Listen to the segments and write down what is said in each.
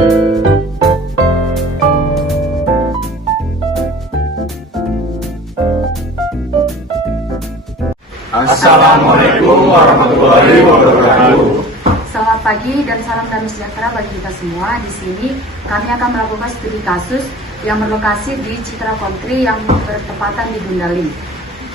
Assalamualaikum warahmatullahi wabarakatuh. Selamat pagi dan salam damai sejahtera bagi kita semua. Di sini kami akan melakukan studi kasus yang berlokasi di Citra Country yang bertepatan di Gundali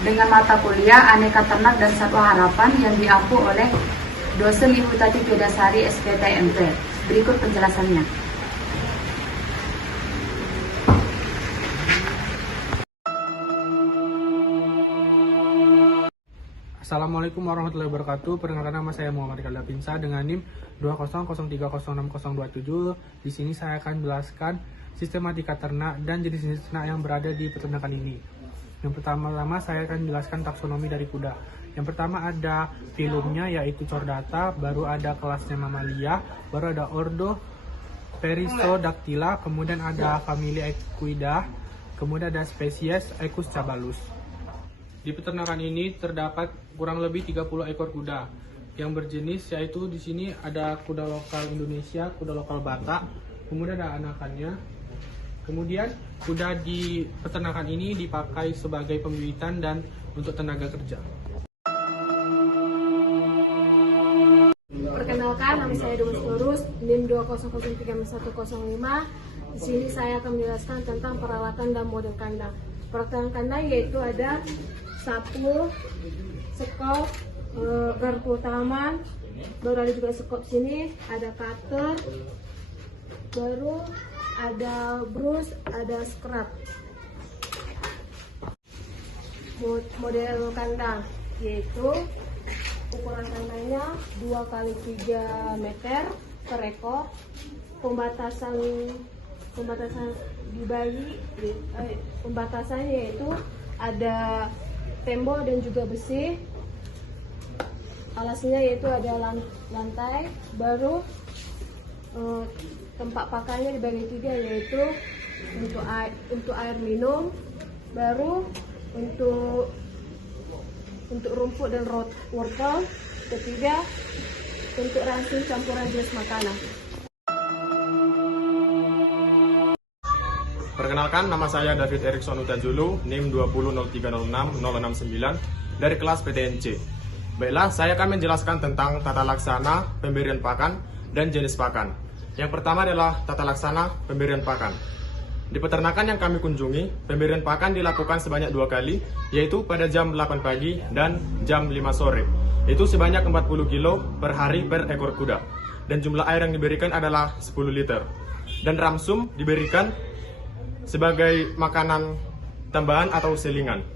dengan mata kuliah Aneka Ternak dan Satwa Harapan yang diampu oleh dosen Ibu Tati Kedasari SPTMT. Berikut penjelasannya. Assalamualaikum warahmatullahi wabarakatuh. Perkenalkan, nama saya Muhammad Khalil Pinsa dengan NIM 200306027. Di sini saya akan menjelaskan sistematika ternak dan jenis-jenis ternak yang berada di peternakan ini. Yang pertama-tama saya akan menjelaskan taksonomi dari kuda. Yang pertama ada filumnya yaitu Chordata, baru ada kelasnya Mamalia, baru ada ordo Perissodactyla, kemudian ada familia Equidae, kemudian ada spesies Equus caballus. Di peternakan ini terdapat kurang lebih 30 ekor kuda yang berjenis, yaitu di sini ada kuda lokal Indonesia, kuda lokal Batak, kemudian ada anakannya. Kemudian kuda di peternakan ini dipakai sebagai pembibitan dan untuk tenaga kerja. Perkenalkan, nama saya Demus Lurus, NIM 2003105. Di sini saya akan menjelaskan tentang peralatan dan model kandang. Peralatan kandang yaitu ada sapu, sekop, garpu utama, baru ada juga sekop sini, ada cutter, baru ada brush, ada scrap. Model kandang yaitu ukuran kandangnya 2x3 meter per ekor. Pembatasan dibagi, pembatasannya yaitu ada tembok dan juga besi. Alasnya yaitu ada lantai, baru tempat pakannya dibagi 3 yaitu untuk air minum, baru untuk rumput dan wortel, ketiga untuk ranting campuran jenis makanan. Perkenalkan, nama saya David Erikson Utajulu, NIM 200306069 dari kelas PTNC. Baiklah, saya akan menjelaskan tentang tata laksana pemberian pakan dan jenis pakan. Yang pertama adalah tata laksana pemberian pakan. Di peternakan yang kami kunjungi, pemberian pakan dilakukan sebanyak 2 kali, yaitu pada jam 8 pagi dan jam 5 sore. Itu sebanyak 40 kilo per hari per ekor kuda. Dan jumlah air yang diberikan adalah 10 liter. Dan ramsum diberikan sebagai makanan tambahan atau selingan.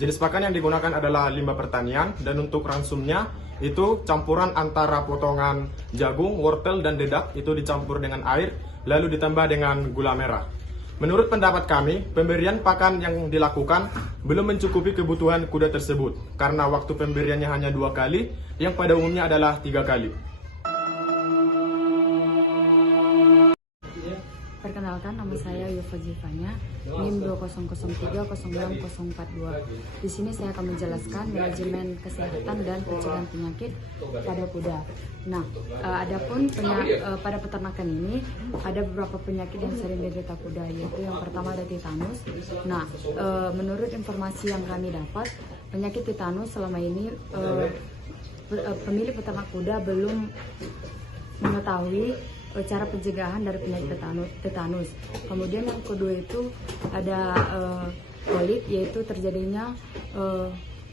Jenis pakan yang digunakan adalah limbah pertanian, dan untuk ransumnya itu campuran antara potongan jagung, wortel, dan dedak, itu dicampur dengan air, lalu ditambah dengan gula merah. Menurut pendapat kami, pemberian pakan yang dilakukan belum mencukupi kebutuhan kuda tersebut, karena waktu pemberiannya hanya 2 kali, yang pada umumnya adalah 3 kali. Perkenalkan, nama saya Yufa Jifanya, NIM 200306042. Di sini saya akan menjelaskan manajemen kesehatan dan pencegahan penyakit pada kuda. Nah, adapun pada peternakan ini ada beberapa penyakit yang sering diderita kuda, yaitu yang pertama ada tetanus. Nah, menurut informasi yang kami dapat, penyakit tetanus selama ini pemilik peternak kuda belum mengetahui cara pencegahan dari penyakit tetanus. Kemudian yang kedua itu ada kolik, yaitu terjadinya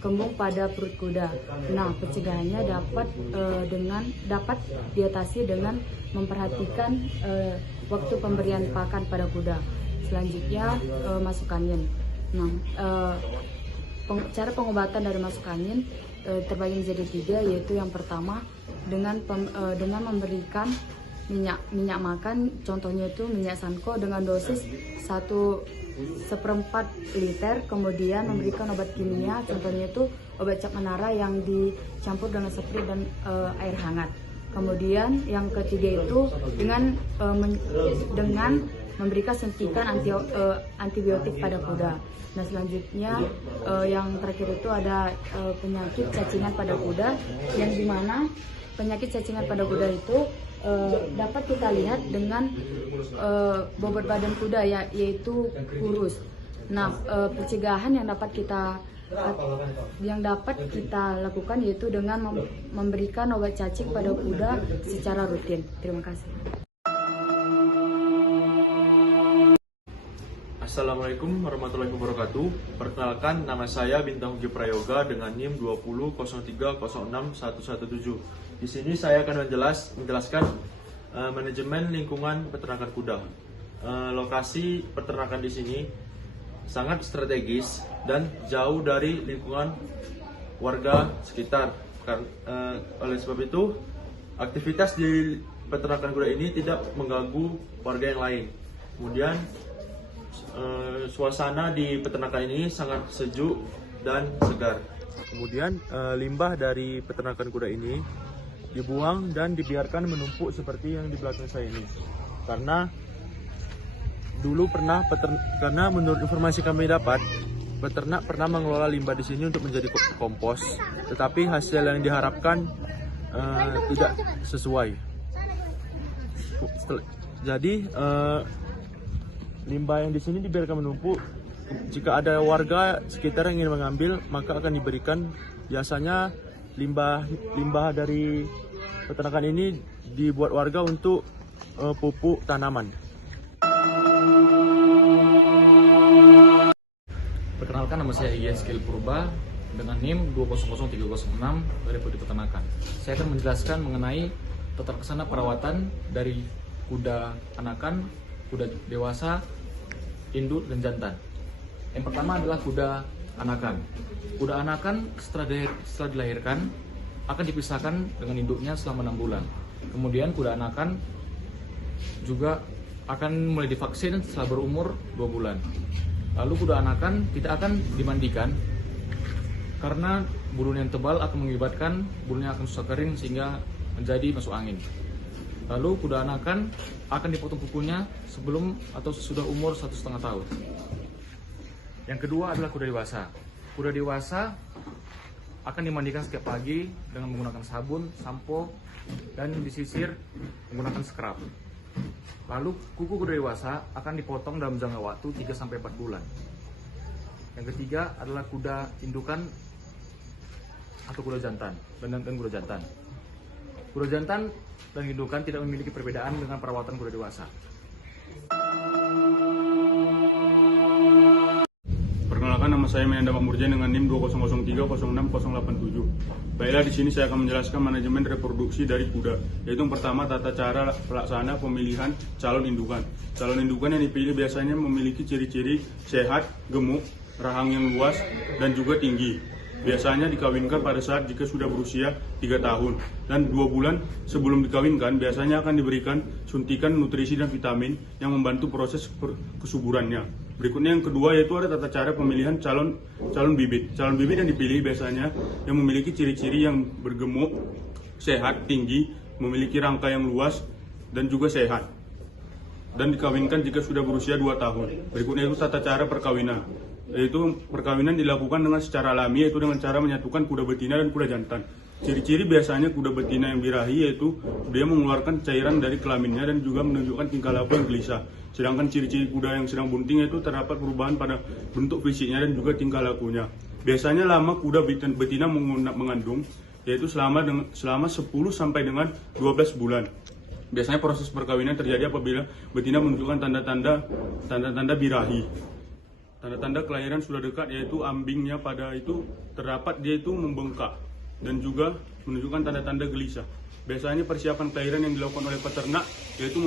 kembung pada perut kuda. Nah, pencegahannya dapat diatasi dengan memperhatikan waktu pemberian pakan pada kuda. Selanjutnya masuk angin. Nah, cara pengobatan dari masuk angin terbagi menjadi 3, yaitu yang pertama dengan memberikan minyak makan, contohnya itu minyak sanko dengan dosis 1/4 liter, kemudian memberikan obat kimia, contohnya itu obat cap menara yang dicampur dengan spray dan air hangat. Kemudian yang ketiga itu dengan memberikan suntikan antibiotik pada kuda. Nah, selanjutnya yang terakhir itu ada penyakit cacingan pada kuda, yang dimana penyakit cacingan pada kuda itu dapat kita lihat dengan bobot badan kuda yaitu kurus. Nah, pencegahan yang dapat kita lakukan yaitu dengan memberikan obat cacing pada kuda secara rutin. Terima kasih. Assalamualaikum warahmatullahi wabarakatuh. Perkenalkan, nama saya Bintang Hugi Prayoga dengan NIM 20.03.06.117. Di sini saya akan menjelaskan manajemen lingkungan peternakan kuda. Lokasi peternakan di sini sangat strategis dan jauh dari lingkungan warga sekitar. Oleh sebab itu, aktivitas di peternakan kuda ini tidak mengganggu warga yang lain. Kemudian suasana di peternakan ini sangat sejuk dan segar. Kemudian limbah dari peternakan kuda ini dibuang dan dibiarkan menumpuk seperti yang di belakang saya ini. Karena menurut informasi kami dapat, peternak pernah mengelola limbah di sini untuk menjadi kompos, tetapi hasil yang diharapkan tidak sesuai. Jadi limbah yang di sini dibiarkan menumpuk. Jika ada warga sekitar yang ingin mengambil, maka akan diberikan. Biasanya limbah dari peternakan ini dibuat warga untuk pupuk tanaman. Perkenalkan, nama saya Ian Skill Purba dengan NIM 200306 dari Deputi Peternakan. Saya akan menjelaskan mengenai tata laksana perawatan dari kuda anakan, kuda dewasa, induk, dan jantan. Yang pertama adalah kuda anakan. Kuda anakan setelah dilahirkan akan dipisahkan dengan induknya selama 6 bulan. Kemudian kuda anakan juga akan mulai divaksin setelah berumur 2 bulan. Lalu kuda anakan tidak akan dimandikan karena bulunya yang tebal akan mengakibatkan bulunya akan susah kering sehingga menjadi masuk angin. Lalu kuda anakan akan dipotong kukunya sebelum atau sesudah umur 1,5 tahun. Yang kedua adalah kuda dewasa. Kuda dewasa akan dimandikan setiap pagi dengan menggunakan sabun, sampo, dan disisir menggunakan scrub. Lalu kuku kuda dewasa akan dipotong dalam jangka waktu 3-4 bulan. Yang ketiga adalah kuda indukan atau kuda jantan dan kuda jantan. Kuda jantan dan indukan tidak memiliki perbedaan dengan perawatan kuda dewasa. Perkenalkan, nama saya Menanda Murjan dengan NIM 2003060087. Baiklah, di sini saya akan menjelaskan manajemen reproduksi dari kuda, yaitu yang pertama tata cara pelaksana pemilihan calon indukan. Calon indukan yang dipilih biasanya memiliki ciri-ciri sehat, gemuk, rahang yang luas, dan juga tinggi. Biasanya dikawinkan pada saat jika sudah berusia 3 tahun dan 2 bulan sebelum dikawinkan biasanya akan diberikan suntikan nutrisi dan vitamin yang membantu proses kesuburannya. Berikutnya yang kedua yaitu ada tata cara pemilihan calon bibit. Calon bibit yang dipilih biasanya yang memiliki ciri-ciri yang bergemuk, sehat, tinggi, memiliki rangka yang luas dan juga sehat. Dan dikawinkan jika sudah berusia 2 tahun. Berikutnya itu tata cara perkawinan. Yaitu perkawinan dilakukan dengan secara alami, yaitu dengan cara menyatukan kuda betina dan kuda jantan. Ciri-ciri biasanya kuda betina yang birahi yaitu dia mengeluarkan cairan dari kelaminnya dan juga menunjukkan tingkah laku yang gelisah. Sedangkan ciri-ciri kuda yang sedang bunting itu terdapat perubahan pada bentuk fisiknya dan juga tingkah lakunya. Biasanya lama kuda betina mengandung yaitu selama 10 sampai dengan 12 bulan. Biasanya proses perkawinan terjadi apabila betina menunjukkan tanda-tanda birahi. Tanda-tanda kelahiran sudah dekat yaitu ambingnya pada itu terdapat dia itu membengkak dan juga menunjukkan tanda-tanda gelisah. Biasanya persiapan kelahiran yang dilakukan oleh peternak yaitu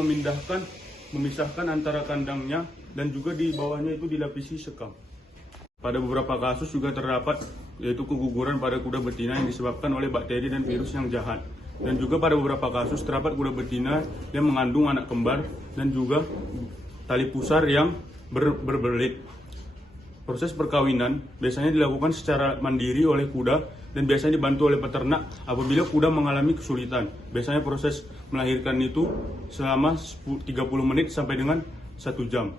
memisahkan antara kandangnya dan juga di bawahnya itu dilapisi sekam. Pada beberapa kasus juga terdapat yaitu keguguran pada kuda betina yang disebabkan oleh bakteri dan virus yang jahat. Dan juga pada beberapa kasus terdapat kuda betina yang mengandung anak kembar dan juga tali pusar yang berbelit. Proses perkawinan biasanya dilakukan secara mandiri oleh kuda dan biasanya dibantu oleh peternak apabila kuda mengalami kesulitan. Biasanya proses melahirkan itu selama 30 menit sampai dengan 1 jam.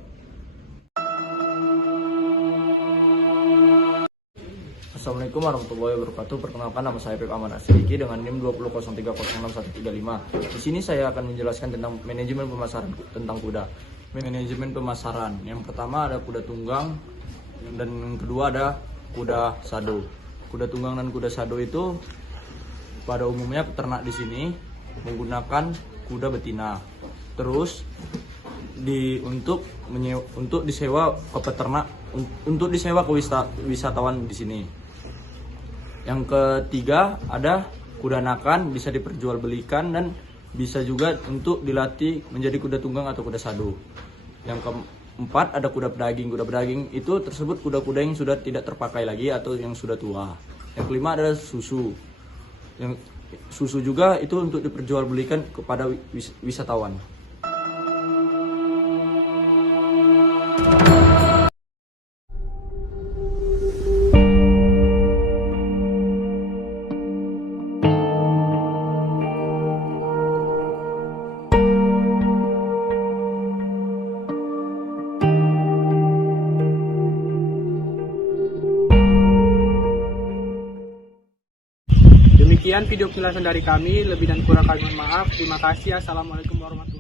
Assalamualaikum warahmatullahi wabarakatuh. Perkenalkan, nama saya Pep Ahmad Asriki dengan NIM 200306135. Di sini saya akan menjelaskan tentang manajemen pemasaran tentang kuda. Manajemen pemasaran. Yang pertama ada kuda tunggang dan yang kedua ada kuda sado. Kuda tunggang dan kuda sado itu pada umumnya peternak di sini menggunakan kuda betina. Terus untuk disewa ke peternak, untuk disewa ke wisatawan di sini. Yang ketiga ada kuda anakan, bisa diperjualbelikan dan bisa juga untuk dilatih menjadi kuda tunggang atau kuda sado. Yang keempat ada kuda pedaging. Kuda pedaging itu tersebut kuda-kuda yang sudah tidak terpakai lagi atau yang sudah tua. Yang kelima adalah susu. Yang susu juga itu untuk diperjualbelikan kepada wisatawan. Demikian video penjelasan dari kami, lebih dan kurang kami mohon maaf. Terima kasih. Assalamualaikum warahmatullahi wabarakatuh.